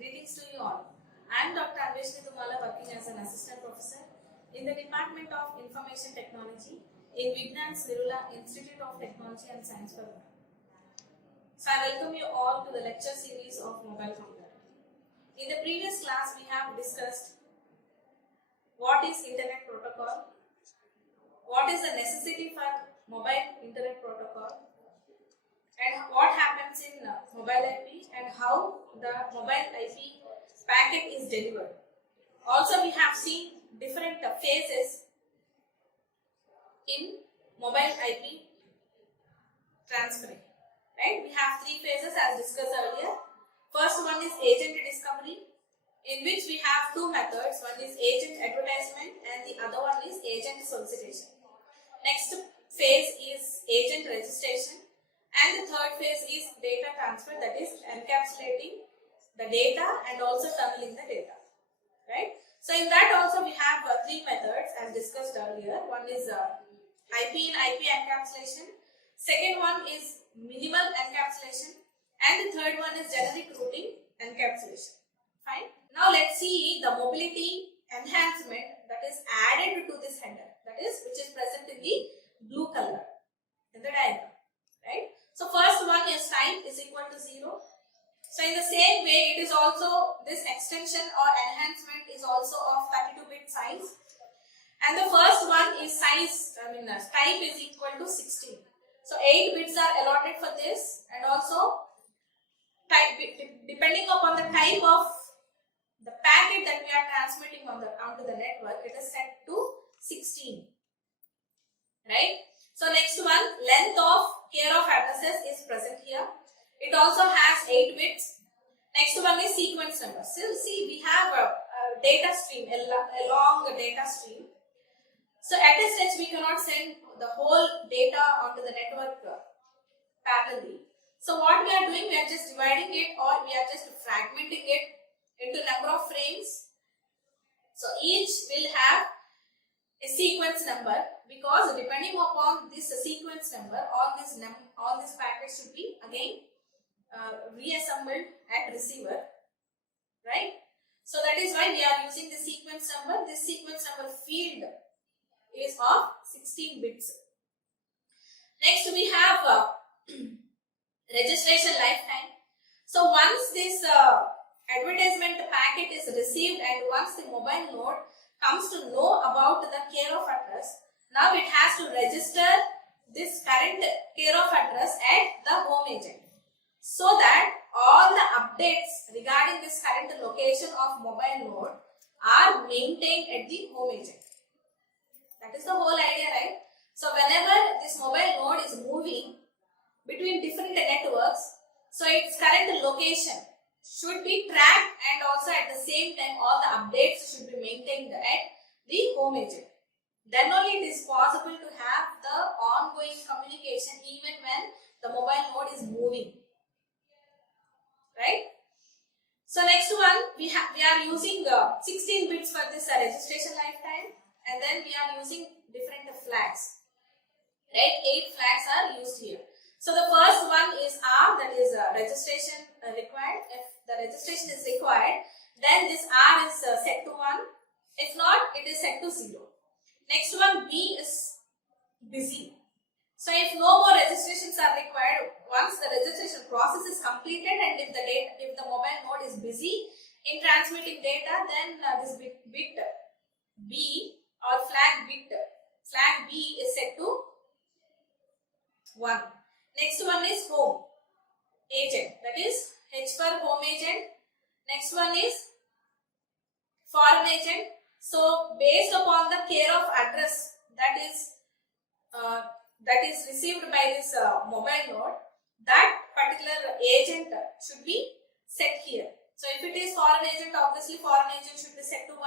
Greetings to you all. I am Dr. Anveshni Tumala, working as an assistant professor in the Department of Information Technology in Vignan's Nirula Institute of Technology and Science for Women. So I welcome you all to the lecture series of mobile computer. In the previous class, we have discussed what is Internet Protocol, what is the necessity for mobile Internet Protocol, and what happens in mobile IP and how the mobile IP packet is delivered. Also, we have seen different phases in mobile IP transferring. Right? We have three phases as discussed earlier. First one is agent discovery, in which we have two methods. One is agent advertisement and the other one is agent solicitation. Next phase is agent registration. And the third phase is data transfer, that is encapsulating the data and also tunneling the data. Right? So in that also we have three methods as discussed earlier. One is IP in IP encapsulation. Second one is minimal encapsulation. And the third one is generic routing encapsulation. Fine. Now let's see the mobility enhancement that is added to this header. That is which is present in the blue color in the diagram. Right? So first one is time is equal to 0. So in the same way, it is also this extension or enhancement is also of 32-bit size. And the first one is size, type is equal to 16. So 8 bits are allotted for this, and also type, depending upon the type of the packet that we are transmitting onto the network, it is set to 16. Right? So next one, length of care of addresses is present here. It also has 8 bits. Next one is sequence number. So see, we have a data stream, a long data stream. So at a stretch, we cannot send the whole data onto the network parallelly. So what we are doing, we are just dividing it or we are just fragmenting it into number of frames. So each will have a sequence number, because depending upon this sequence number, all these packets should be again reassembled at receiver, right? So that is why we are using the sequence number. This sequence number field is of 16 bits. Next we have registration lifetime. So once this advertisement packet is received and once the mobile node comes to know about the care of address, now it has to register this current care of address at the home agent, so that all the updates regarding this current location of mobile node are maintained at the home agent. That is the whole idea, right? So whenever this mobile node is moving between different networks, so its current location should be tracked, and also at the same time all the updates should be maintained at the home agent. Then only it is possible to have the ongoing communication even when the mobile node is moving. Right? So next one, we are using 16 bits for this registration lifetime, and then we are using different flags. Right? 8 flags are used here. So the first one is R, that is registration required. If the registration is required, then this R is set to 1. If not, it is set to 0. Next one, B is busy. So if no more registrations are required, once the registration process is completed and if the mobile node is busy in transmitting data, then this bit B or flag B is set to 1. Next one is home agent, that is H for home agent. Next one is foreign agent. So based upon the care of address that is received by this mobile node, that particular agent should be set here. So if it is foreign agent, obviously foreign agent should be set to 1.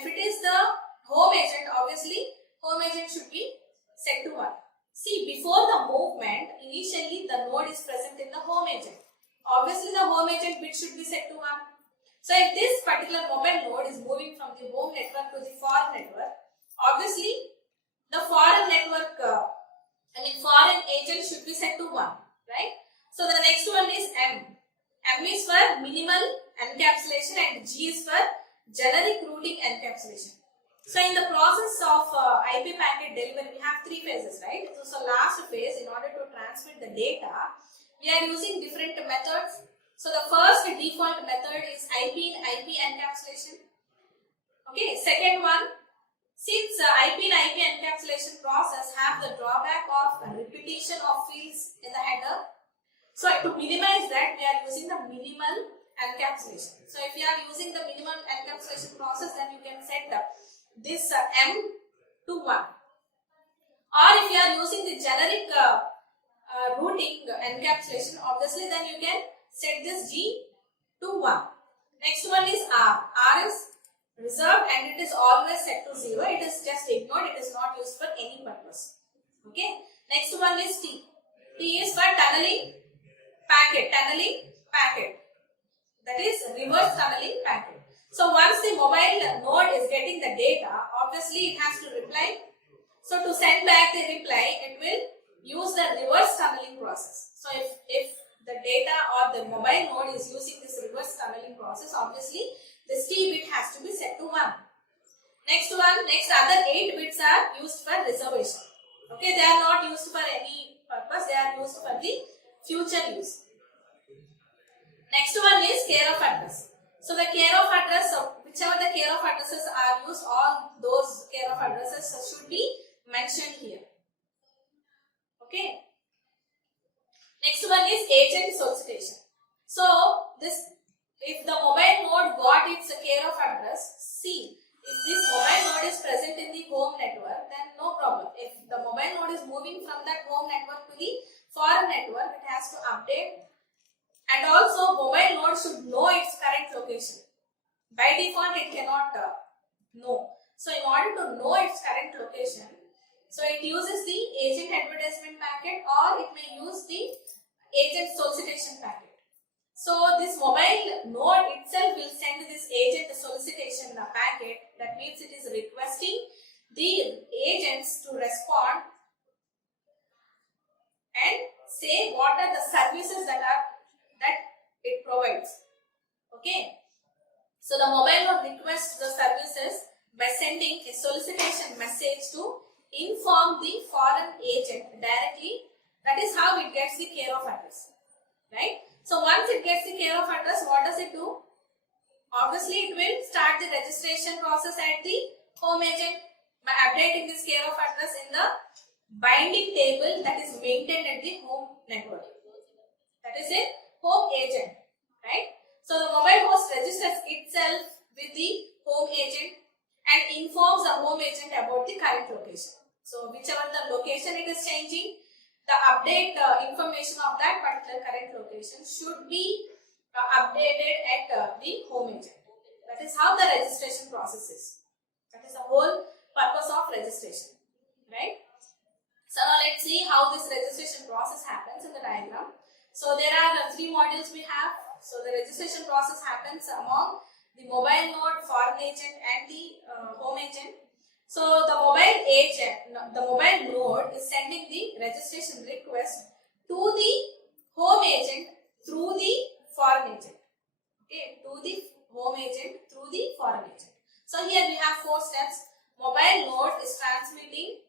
If it is the home agent, obviously home agent should be set to 1. See, before the movement, initially the node is present in the home agent. Obviously the home agent bit should be set to 1. So if this particular mobile node is moving from the home network to the foreign network, obviously the foreign network, foreign agent should be set to 1, right? So the next one is M. M is for minimal encapsulation. and G is for generic routing encapsulation. So in the process of IP packet delivery, we have three phases, right? So last phase, in order to transmit the data, we are using different methods. So the first default method is IP in IP encapsulation. Okay, second one, since IP in IP encapsulation process have the drawback of repetition of fields in the header, so to minimize that, we are using the minimal encapsulation. So if you are using the minimal encapsulation process, then you can set this M to 1. Or if you are using the generic routing encapsulation, obviously then you can set this G to 1. Next one is R. R is reserved and it is always set to 0. It is just ignored. It is not used for any purpose. Okay. Next one is T. T is for tunneling packet. That is reverse tunneling packet. So once the mobile node is getting the data, obviously it has to reply. So to send back the reply, it will use the reverse tunneling process. So if the data or the mobile node is using this reverse tunneling process, obviously this T bit has to be set to 1. Next other 8 bits are used for reservation. Okay, they are not used for any purpose, they are used for the future use. Next one is care of address. So the care of address, whichever the care of addresses are used, all those care of addresses should be mentioned here. Okay. Next one is agent solicitation. So this, if the mobile node got its care of address, see, if this mobile node is present in the home network, then no problem. If the mobile node is moving from that home network to the foreign network, it has to update. And also mobile node should know its current location. By default it cannot know. So in order to know its current location, so it uses the agent advertisement packet or it may use the agent solicitation packet. So this mobile node itself will send this agent solicitation packet. That means it is requesting the agents to respond and say what are the services that it provides. Okay. So the mobile node requests the services by sending a solicitation message to inform the foreign agent directly. That is how it gets the care of address. Right. So once it gets the care of address, what does it do? Obviously it will start the registration process at the home agent by updating this care of address in the binding table that is maintained at the home network. That is it. Home agent, right? So the mobile host registers itself with the home agent and informs the home agent about the current location. So whichever the location it is changing, the update information of that particular current location should be updated at the home agent. That is how the registration process is. That is the whole purpose of registration, right? So now let's see how this registration process happens in the diagram. So there are 3 modules we have. So the registration process happens among the mobile node, foreign agent and the home agent. So the mobile node is sending the registration request to the home agent through the foreign agent. Okay, to the home agent through the foreign agent. So here we have 4 steps. Mobile node is transmitting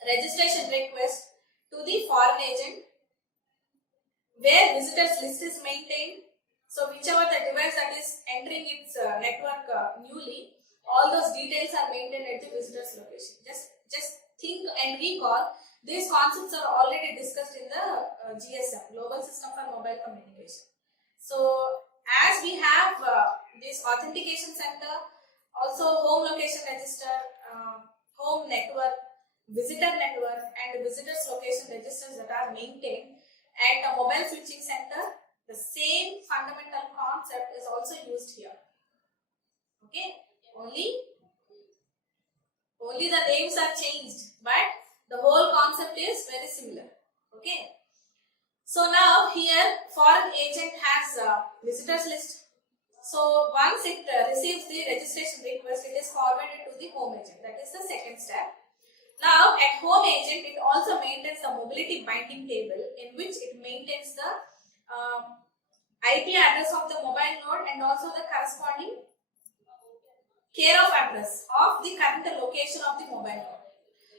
registration request to the foreign agent, where visitors list is maintained. So whichever the device that is entering its network newly, all those details are maintained at the visitor's location. Just think and recall, these concepts are already discussed in the GSM, Global System for Mobile Communication. So as we have this authentication center, also home location register, home network, visitor network and visitors location registers that are maintained at a mobile switching center, the same fundamental concept is also used here. Okay, only the names are changed, but the whole concept is very similar. Okay, so now here foreign agent has a visitors list. So once it receives the registration request, it is forwarded to the home agent. That is the second step. Now at home agent, it also maintains the mobility binding table in which it maintains the IP address of the mobile node and also the corresponding care of address of the current location of the mobile node.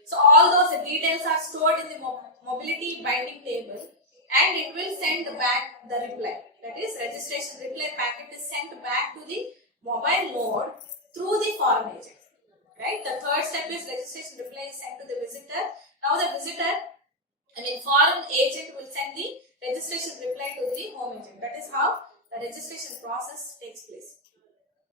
So all those details are stored in the mobility binding table, and it will send back the reply. That is, registration reply packet is sent back to the mobile node through the foreign agent. Right? The third step is registration reply is sent to the visitor. Now the foreign agent will send the registration reply to the home agent. That is how the registration process takes place.